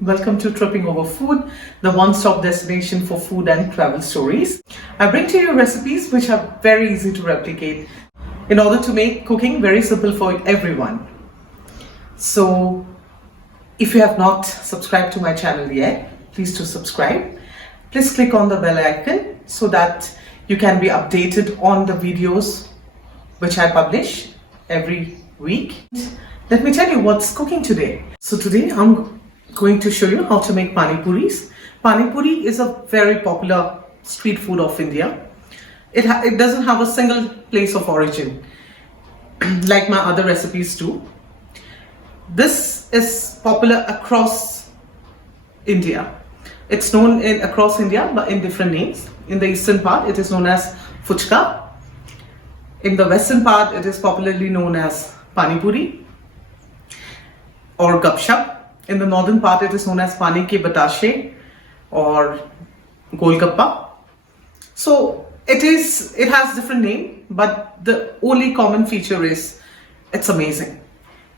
Welcome to Tripping Over Food, the one-stop destination for food and travel stories. I bring to you recipes which are very easy to replicate in order to make cooking very simple for everyone. So, if you have not subscribed to my channel yet, please do subscribe. Please click on the bell icon so that you can be updated on the videos which I publish every week. Let me tell you what's cooking today. So today I'm going to show you how to make panipuris. Panipuri is a very popular street food of India. It doesn't have a single place of origin like my other recipes do. This is popular across India. It's known across India but in different names. In the eastern part it is known as Futchka. In the western part it is popularly known as Panipuri or Gupchup. In the northern part it is known as pani ke batashe or golgappa. So it has different name, but the only common feature is it's amazing.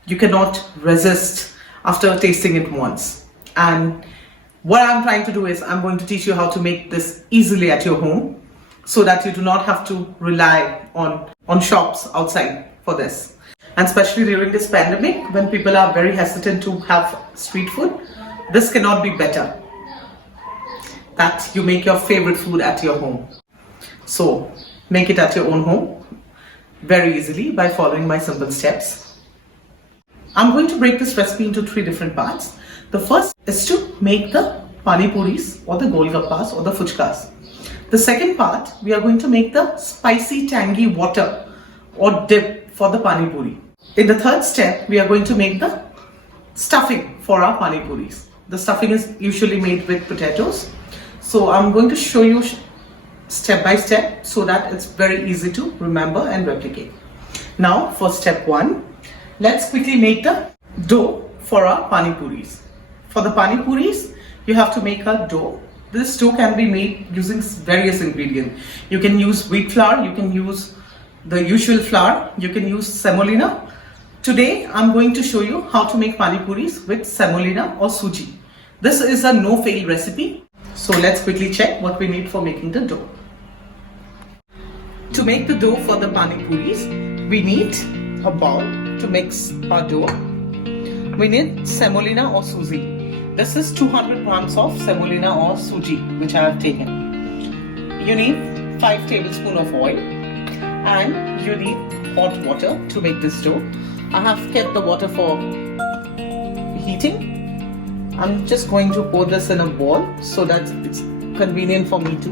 You cannot resist after tasting it once. And what I'm trying to do is I'm going to teach you how to make this easily at your home so that you do not have to rely on shops outside for this. And especially during this pandemic, when people are very hesitant to have street food, this cannot be better. That you make your favorite food at your home. So make it at your own home very easily by following my simple steps. I'm going to break this recipe into 3 different parts. The first is to make the panipuris or the golgappas or the fuchkas. The second part, we are going to make the spicy tangy water or dip for the panipuri. In the third step, we are going to make the stuffing for our panipuris. The stuffing is usually made with potatoes. So I'm going to show you step by step so that it's very easy to remember and replicate. Now for step 1, let's quickly make the dough for our panipuris. For the panipuris, you have to make a dough. This dough can be made using various ingredients. You can use wheat flour, you can use the usual flour, you can use semolina. Today I'm going to show you how to make panipuris with semolina or sooji. This is a no-fail recipe. So let's quickly check what we need for making the dough. To make the dough for the panipuris, we need a bowl to mix our dough. We need semolina or sooji. This is 200 grams of semolina or sooji which I have taken. You need 5 tablespoons of oil. And you need hot water to make this dough. I have kept the water for heating. I'm just going to pour this in a bowl so that it's convenient for me to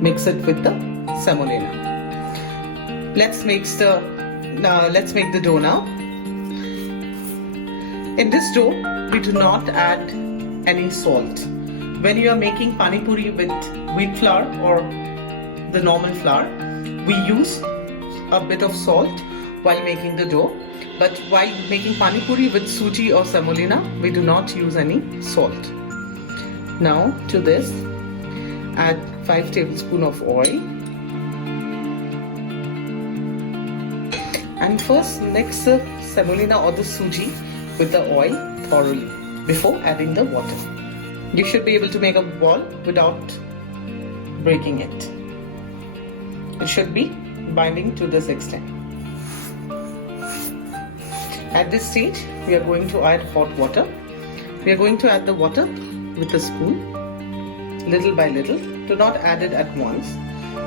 mix it with the semolina. Let's make the dough now. In this dough, we do not add any salt. When you are making panipuri with wheat flour or the normal flour, we use a bit of salt while making the dough, but while making panipuri with sooji or semolina, we do not use any salt. Now to this, add 5 tablespoons of oil, and first mix the semolina or the sooji with the oil thoroughly before adding the water. You should be able to make a ball without breaking it. It should be binding to this extent. At this stage, we are going to add hot water. We are going to add the water with a spoon, little by little. Do not add it at once.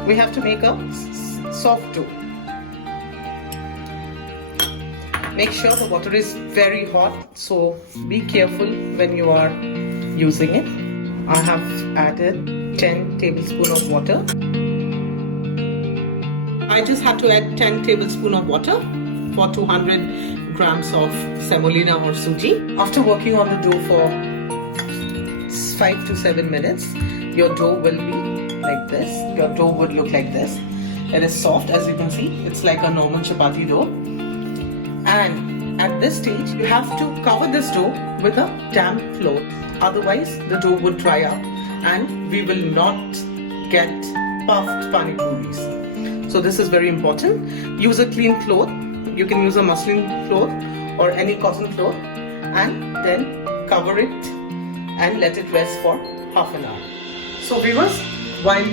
We have to make a soft dough. Make sure the water is very hot, so be careful when you are using it. I have added 10 tablespoons of water. I just had to add 10 tablespoons of water for 200 grams of semolina or sooji. After working on the dough for 5 to 7 minutes, your dough will be like this. Your dough would look like this. It is soft, as you can see. It's like a normal chapati dough. And at this stage, you have to cover this dough with a damp cloth. Otherwise, the dough would dry up and we will not get puffed panipuris. So this is very important. Use a clean cloth. You can use a muslin cloth or any cotton cloth and then cover it and let it rest for half an hour. So viewers, while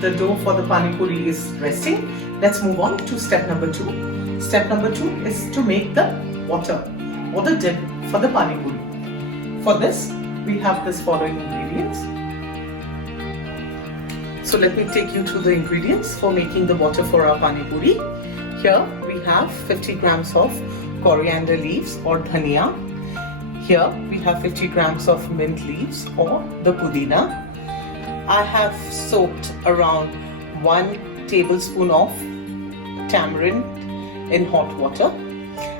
the dough for the Panipuri is resting, let's move on to step number 2. Step number 2 is to make the water or the dip for the Panipuri. For this, we have this following ingredients. So let me take you through the ingredients for making the water for our Panipuri. Here we have 50 grams of coriander leaves or dhania. Here we have 50 grams of mint leaves or the pudina. I have soaked around 1 tablespoon of tamarind in hot water,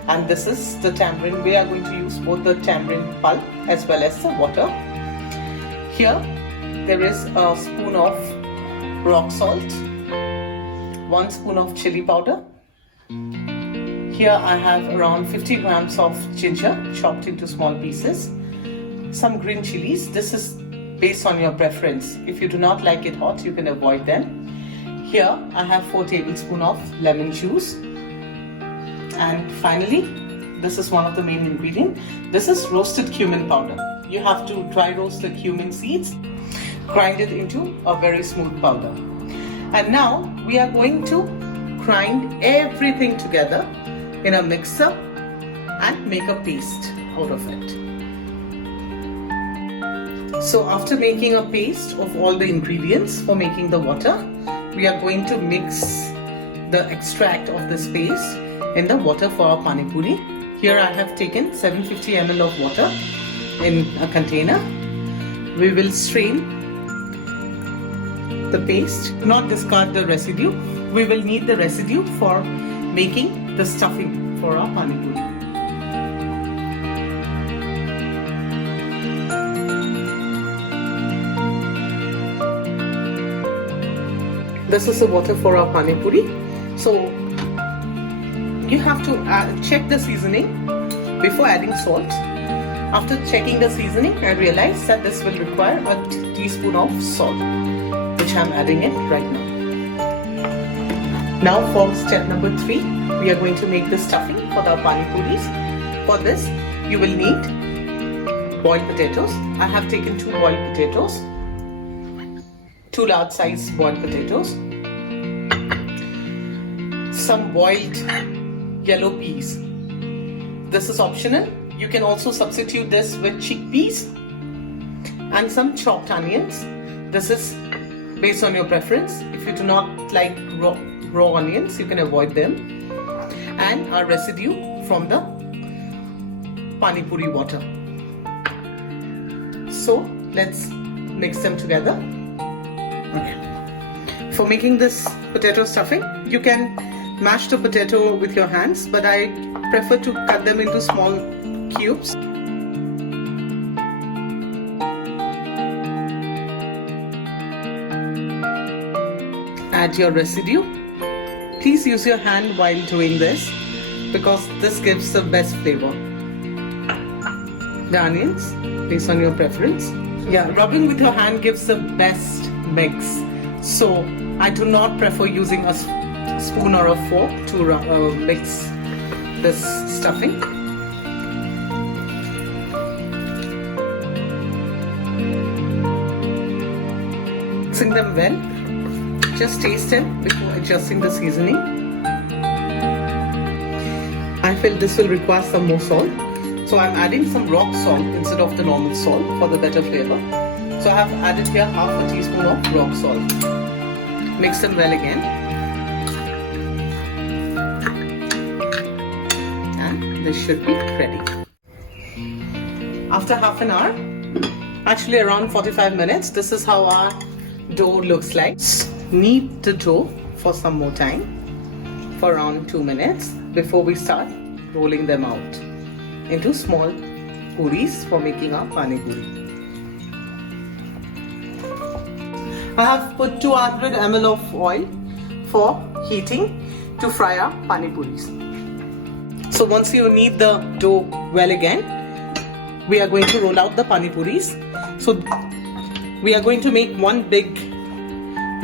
and this is the tamarind. We are going to use both the tamarind pulp as well as the water. Here there is a spoon of rock salt, 1 spoon of chili powder. Here I have around 50 grams of ginger chopped into small pieces, some green chilies. This is based on your preference. If you do not like it hot, you can avoid them. Here I have 4 tablespoons of lemon juice. And finally, this is one of the main ingredients. This is roasted cumin powder. You have to dry roast the cumin seeds, grind it into a very smooth powder. And now we are going to grind everything together in a mixer and make a paste out of it. So after making a paste of all the ingredients for making the water, we are going to mix the extract of this paste in the water for our Panipuri. Here I have taken 750 ml of water in a container. We will strain the paste, not discard the residue. We will need the residue for making the stuffing for our Panipuri. This is the water for our Panipuri. So you have to check the seasoning before adding salt. After checking the seasoning, I realized that this will require a teaspoon of salt, which I am adding it right now. Now for step number 3, we are going to make the stuffing for the Panipuris. For this, you will need boiled potatoes. I have taken 2 boiled potatoes, 2 large size boiled potatoes, some boiled yellow peas. This is optional. You can also substitute this with chickpeas, and some chopped onions. This is based on your preference. If you do not like raw onions, you can avoid them. And our residue from the Panipuri water. So let's mix them together. Okay. For making this potato stuffing, you can mash the potato with your hands, but I prefer to cut them into small cubes. Add your residue. Please use your hand while doing this because this gives the best flavor. The onions, based on your preference. Yeah, rubbing with your hand gives the best mix. So I do not prefer using a spoon or a fork to mix this stuffing. Mixing them well. Just taste them before adjusting the seasoning. I feel this will require some more salt. So I'm adding some rock salt instead of the normal salt for the better flavor. So I have added here half a teaspoon of rock salt. Mix them well again. And this should be ready. After half an hour, actually around 45 minutes, this is how our dough looks like. Knead the dough for some more time, for around 2 minutes, before we start rolling them out into small puris for making our Panipuri. I have put 200 ml of oil for heating to fry our Panipuris. So once you knead the dough well again, we are going to roll out the Panipuris. So we are going to make one big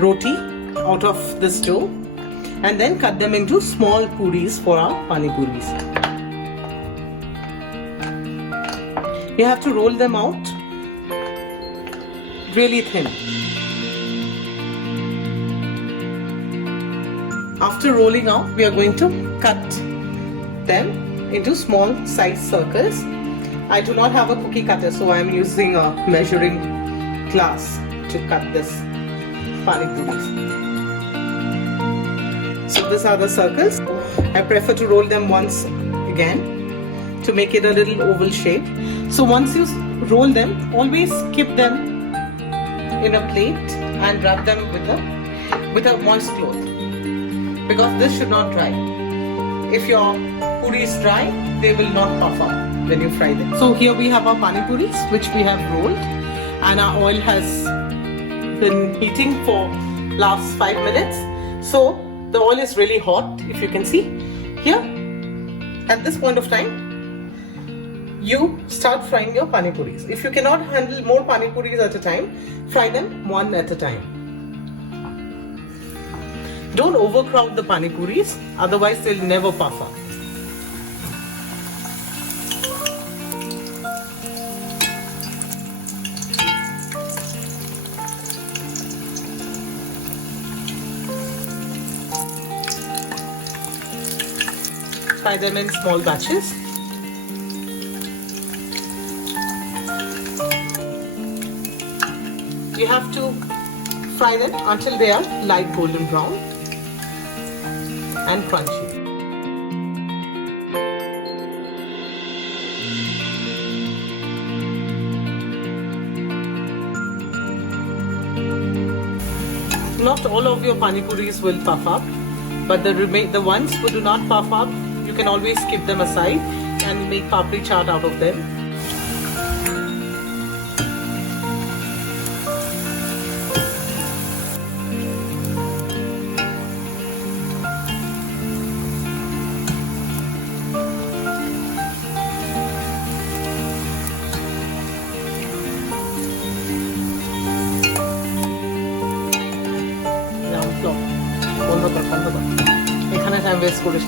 roti out of this dough and then cut them into small puris for our Panipuris. You have to roll them out really thin. After rolling out, we are going to cut them into small size circles. I do not have a cookie cutter, so I am using a measuring glass to cut this panipuris. So these are the circles. I prefer to roll them once again to make it a little oval shape. So once you roll them, always keep them in a plate and wrap them with a moist cloth, because this should not dry. If your puri is dry, they will not puff up when you fry them. So here we have our panipuris, which we have rolled, and our oil has been heating for last 5 minutes. So the oil is really hot, if you can see here. At this point of time, you start frying your panipuris. If you cannot handle more panipuris at a time, fry them one at a time. Don't overcrowd the panipuris, otherwise they'll never puff up. Fry them in small batches. You have to fry them until they are light golden brown and crunchy. Not all of your panipuris will puff up, but the ones who do not puff up, you can always keep them aside and make papri chaat out of them. এখানে time waste করিস।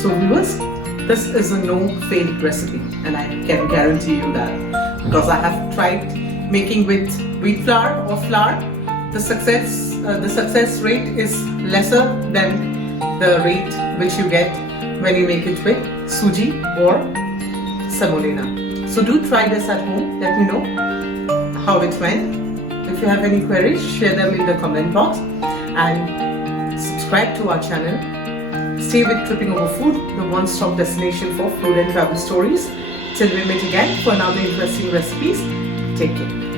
So viewers, this is a no-failed recipe, and I can guarantee you that, because I have tried making with wheat flour or flour. The success rate is lesser than the rate which you get when you make it with sooji or semolina. So do try this at home. Let me know how it went. If you have any queries, share them in the comment box and subscribe to our channel. Stay with Tripping Over Food, the one-stop destination for food and travel stories. Till we meet again for another interesting recipes. Take care.